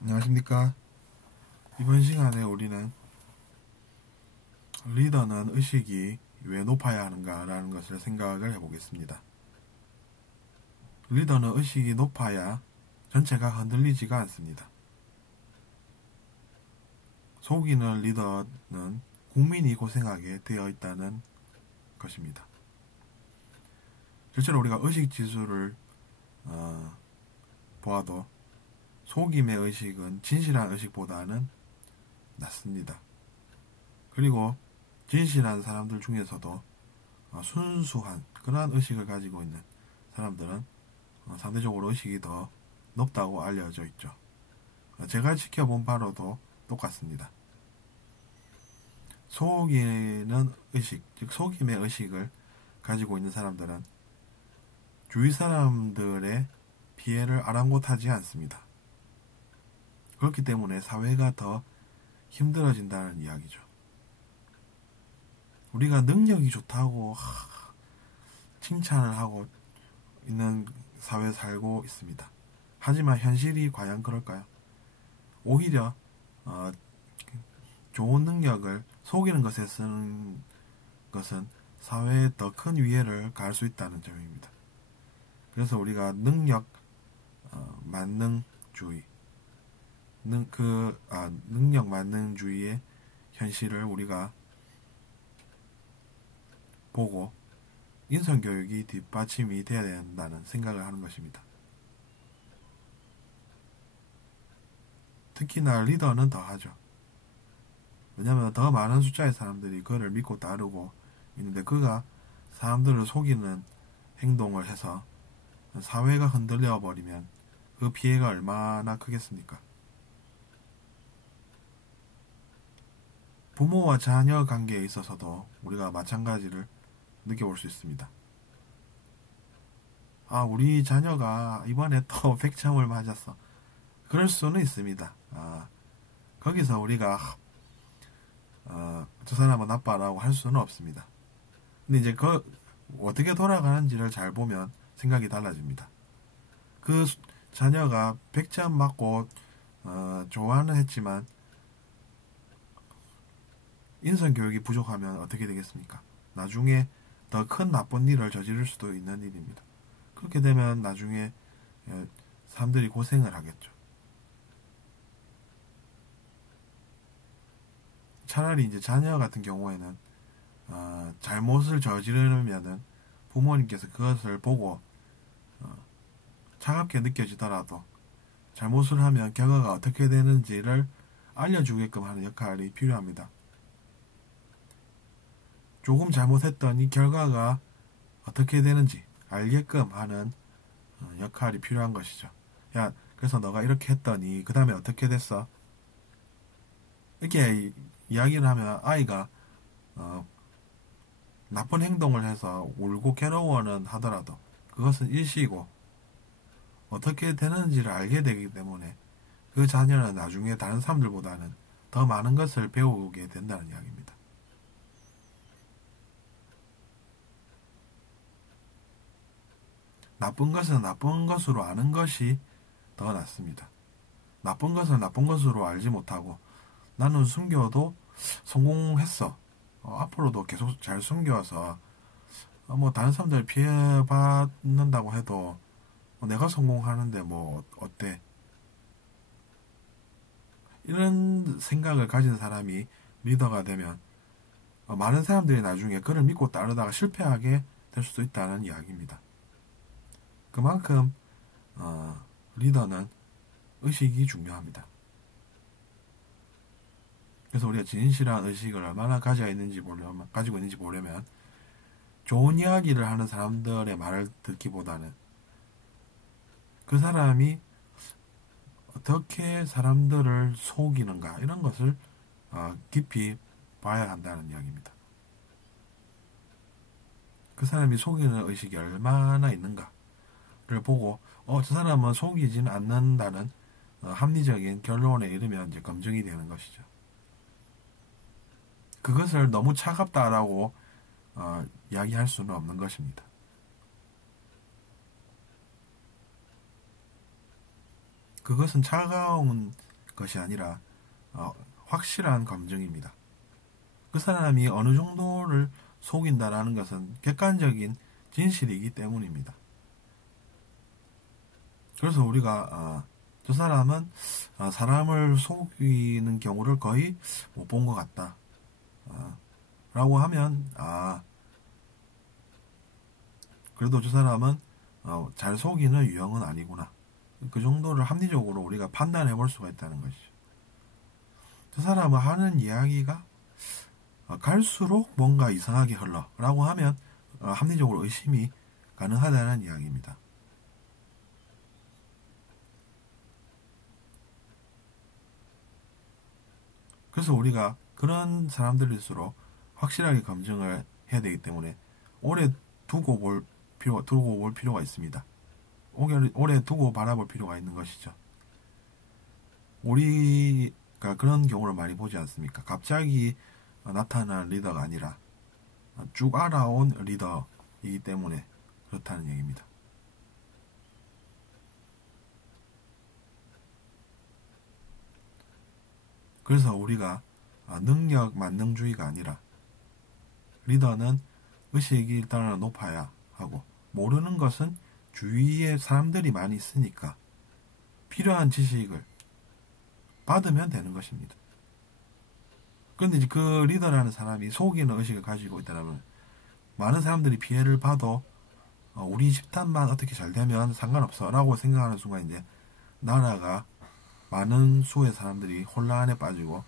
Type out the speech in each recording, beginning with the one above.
안녕하십니까. 이번 시간에 우리는 리더는 의식이 왜 높아야 하는가라는 것을 생각을 해보겠습니다. 리더는 의식이 높아야 전체가 흔들리지가 않습니다. 속이는 리더는 국민이 고생하게 되어 있다는 것입니다. 실제로 우리가 의식 지수를 보아도 속임의 의식은 진실한 의식보다는 낮습니다. 그리고 진실한 사람들 중에서도 순수한 그러한 의식을 가지고 있는 사람들은 상대적으로 의식이 더 높다고 알려져 있죠. 제가 지켜본 바로도 똑같습니다. 속이는 의식, 즉 속임의 의식을 가지고 있는 사람들은 주위 사람들의 피해를 아랑곳하지 않습니다. 그렇기 때문에 사회가 더 힘들어진다는 이야기죠. 우리가 능력이 좋다고 칭찬을 하고 있는 사회에 살고 있습니다. 하지만 현실이 과연 그럴까요? 오히려 좋은 능력을 속이는 것에 쓰는 것은 사회에 더 큰 위해를 가할 수 있다는 점입니다. 그래서 우리가 능력 만능주의, 능력 만능주의의 현실을 우리가 보고 인성교육이 뒷받침이 돼야 된다는 생각을 하는 것입니다. 특히나 리더는 더 하죠. 왜냐하면 더 많은 숫자의 사람들이 그를 믿고 따르고 있는데 그가 사람들을 속이는 행동을 해서 사회가 흔들려 버리면 그 피해가 얼마나 크겠습니까? 부모와 자녀 관계에 있어서도 우리가 마찬가지를 느껴볼 수 있습니다. 우리 자녀가 이번에 또 100점을 맞았어. 그럴 수는 있습니다. 거기서 우리가 저 사람은 나빠라고 할 수는 없습니다. 근데 이제 어떻게 돌아가는지를 잘 보면 생각이 달라집니다. 그 자녀가 100점 맞고 좋아는 했지만 인성교육이 부족하면 어떻게 되겠습니까? 나중에 더 큰 나쁜 일을 저지를 수도 있는 일입니다. 그렇게 되면 나중에 사람들이 고생을 하겠죠. 차라리 이제 자녀 같은 경우에는 잘못을 저지르면은 부모님께서 그것을 보고 차갑게 느껴지더라도 잘못을 하면 결과가 어떻게 되는지를 알려주게끔 하는 역할이 필요합니다. 조금 잘못했더니 결과가 어떻게 되는지 알게끔 하는 역할이 필요한 것이죠. 야, 그래서 너가 이렇게 했더니 그 다음에 어떻게 됐어? 이렇게 이야기를 하면 아이가 나쁜 행동을 해서 울고 괴로워는 하더라도 그것은 일시고 어떻게 되는지를 알게 되기 때문에 그 자녀는 나중에 다른 사람들보다는 더 많은 것을 배우게 된다는 이야기입니다. 나쁜 것은 나쁜 것으로 아는 것이 더 낫습니다. 나쁜 것은 나쁜 것으로 알지 못하고 나는 숨겨도 성공했어. 앞으로도 계속 잘 숨겨서 다른 사람들 피해 받는다고 해도 내가 성공하는데 뭐 어때? 이런 생각을 가진 사람이 리더가 되면 많은 사람들이 나중에 그를 믿고 따르다가 실패하게 될 수도 있다는 이야기입니다. 그만큼 리더는 의식이 중요합니다. 그래서 우리가 진실한 의식을 얼마나 가지고 있는지 보려면 좋은 이야기를 하는 사람들의 말을 듣기보다는 그 사람이 어떻게 사람들을 속이는가 이런 것을 깊이 봐야 한다는 이야기입니다. 그 사람이 속이는 의식이 얼마나 있는가를 보고 저 사람은 속이지는 않는다는 합리적인 결론에 이르면 이제 검증이 되는 것이죠. 그것을 너무 차갑다라고 이야기할 수는 없는 것입니다. 그것은 차가운 것이 아니라 확실한 검증입니다. 그 사람이 어느 정도를 속인다라는 것은 객관적인 진실이기 때문입니다. 그래서 우리가 저 사람은 사람을 속이는 경우를 거의 못 본 것 같다 라고 하면 그래도 저 사람은 잘 속이는 유형은 아니구나, 그 정도를 합리적으로 우리가 판단해 볼 수가 있다는 것이죠. 저 사람은 하는 이야기가 갈수록 뭔가 이상하게 흘러 라고 하면 합리적으로 의심이 가능하다는 이야기입니다. 그래서 우리가 그런 사람들일수록 확실하게 검증을 해야 되기 때문에 오래 두고 볼 필요가 있습니다. 오래 두고 바라볼 필요가 있는 것이죠. 우리가 그런 경우를 많이 보지 않습니까? 갑자기 나타난 리더가 아니라 쭉 알아온 리더이기 때문에 그렇다는 얘기입니다. 그래서 우리가 능력 만능주의가 아니라 리더는 의식이 일단 높아야 하고, 모르는 것은 주위에 사람들이 많이 있으니까 필요한 지식을 받으면 되는 것입니다. 그런데 이제 그 리더라는 사람이 속이는 의식을 가지고 있다면 많은 사람들이 피해를 봐도 우리 집단만 어떻게 잘 되면 상관없어 라고 생각하는 순간 이제 나라가 많은 수의 사람들이 혼란에 빠지고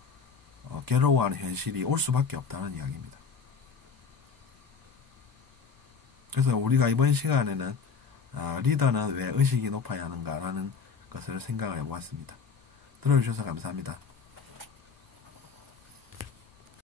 괴로워하는 현실이 올 수밖에 없다는 이야기입니다. 그래서 우리가 이번 시간에는 리더는 왜 의식이 높아야 하는가라는 것을 생각을 해보았습니다. 들어주셔서 감사합니다.